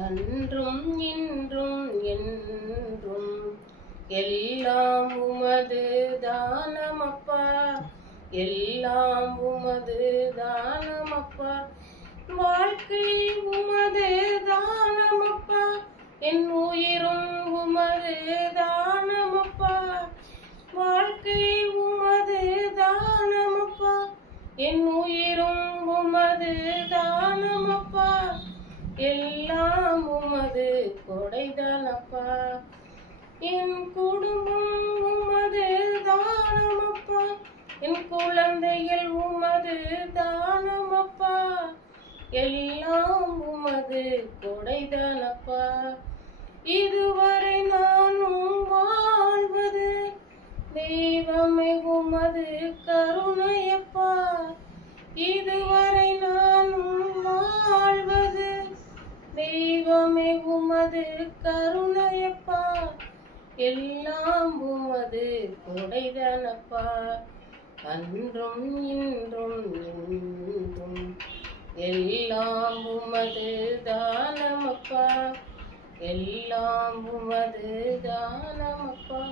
அன்றும் இன்றும் என்றும் எல்லாம் உமது தானமப்பா எல்லாம் உமது தானமப்பா. வாழ்க்கை உமது தானமப்பா என் உயிரும் உமது தானமப்பா. வாழ்க்கை உமது தானமப்பா என் உயிரும் உமது தானமப்பா. எல்லாம் உமது கொடைதானப்பா என் குடும்பம் உமது தானமப்பா என் குழந்தைகள் உமது தானமப்பா எல்லாம் உமது கொடைதானப்பா இதுவரை நானும் வாழ்வது தெய்வமே உமது கருணையப்பா எல்லாமே உமது கருணையப்பா. எல்லாம் உமது கொடைதனப்பா அன்றும் இன்றும் என்றும் எல்லாம் உமது தானமப்பா. எல்லாம் உமது தானமப்பா.